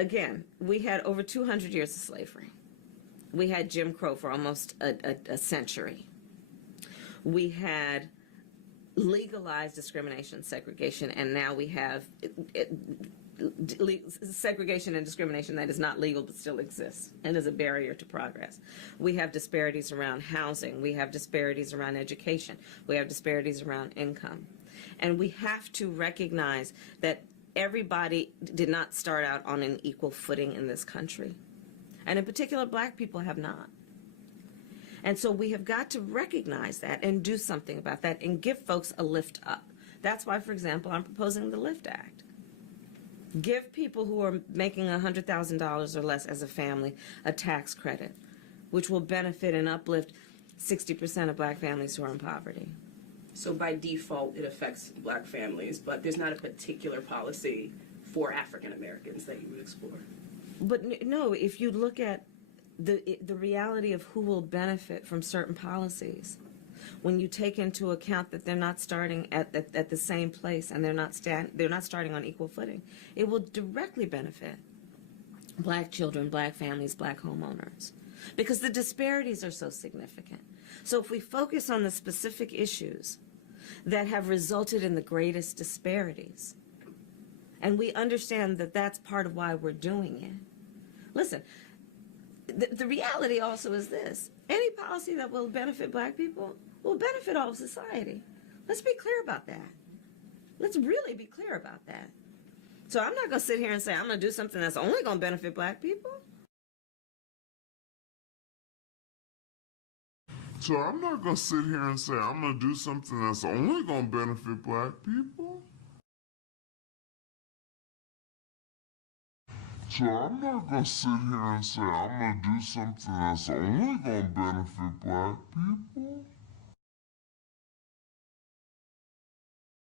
again, we had over 200 years of slavery. We had Jim Crow for almost a century. We had legalized discrimination, segregation, and now we have segregation and discrimination that is not legal but still exists and is a barrier to progress. We have disparities around housing. We have disparities around education. We have disparities around income. And we have to recognize that everybody did not start out on an equal footing in this country. And in particular, black people have not. And so we have got to recognize that and do something about that and give folks a lift up. That's why, for example, I'm proposing the LIFT Act. Give people who are making $100,000 or less as a family a tax credit, which will benefit and uplift 60% of black families who are in poverty. So by default, it affects black families, but there's not a particular policy for African Americans that you would explore. But no, if you look at the reality of who will benefit from certain policies, when you take into account that they're not starting at the same place and they're not starting on equal footing, it will directly benefit black children, black families, black homeowners, because the disparities are so significant. So if we focus on the specific issues that have resulted in the greatest disparities, and we understand that that's part of why we're doing it. Listen, the reality also is this. Any policy that will benefit black people will benefit all of society. Let's be clear about that. Let's really be clear about that. So I'm not going to sit here and say I'm going to do something that's only going to benefit black people. So I'm not going to sit here and say I'm going to do something that's only going to benefit black people. So I'm not going to sit here and say I'm going to do something that's only going to benefit black people.